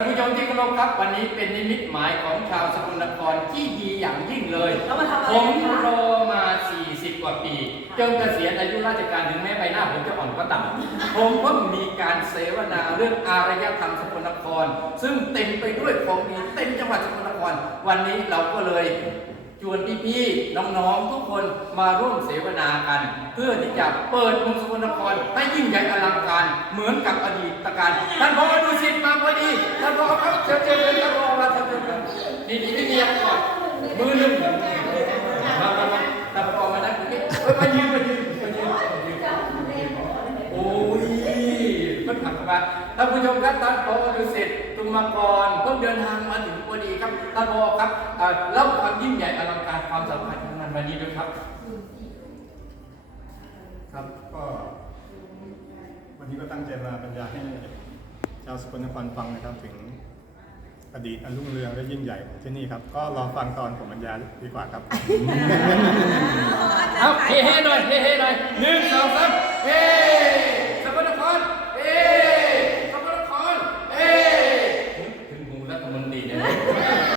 ท่านผู้ชมที่เคารพครับวันนี้เป็นนิมิตหมายของชาวสกลนครที่ดีอย่างยิ่งเลย แล้วมาทำอะไรผมกันรคะอมา 40 กว่าปีจนเกษียณอายุราชการถึงแม้ใบหน้าผมจะอ่อนก็ต่ำผมก็มีการเสวนาเรื่องอารยธรรมสกลนคร ซึ่งเต็มไปด้วยของดีเต็มจังหวัดสกลนคร วันนี้เราก็เลยชวนพี่ๆน้องๆทุกคนมาร่วมเสวนากัน เพื่อที่จะเปิดเมืองสกลนครให้ยิ่งใหญ่อลังการเหมือนกับอดีตการท่านพอ มายืนมายืนมายืนมายืนโอ้ยมันผักมาท่านผู้ชมครับท่านพอดุสิตตุมกรเพิ่งเดินทางมาถึงพอดีครับท่านพอครับเอ่อเล่าความยิ่งใหญ่อลังการความสำคัญของงานวันนี้ด้วยครับ ครับก็วันนี้ก็ตั้งใจมาบรรยายให้ชาวสกลนครฟังนะครับถึงอดีตอันรุ่งเรืองและยิ่งใหญ่ของที่นี่ครับ ก็รอฟังตอนผมบรรยายดีกว่าครับ เอาเฮ้เฮ้หน่อยเฮ้เฮ้หน่อยหนึ่งสองสามเฮ้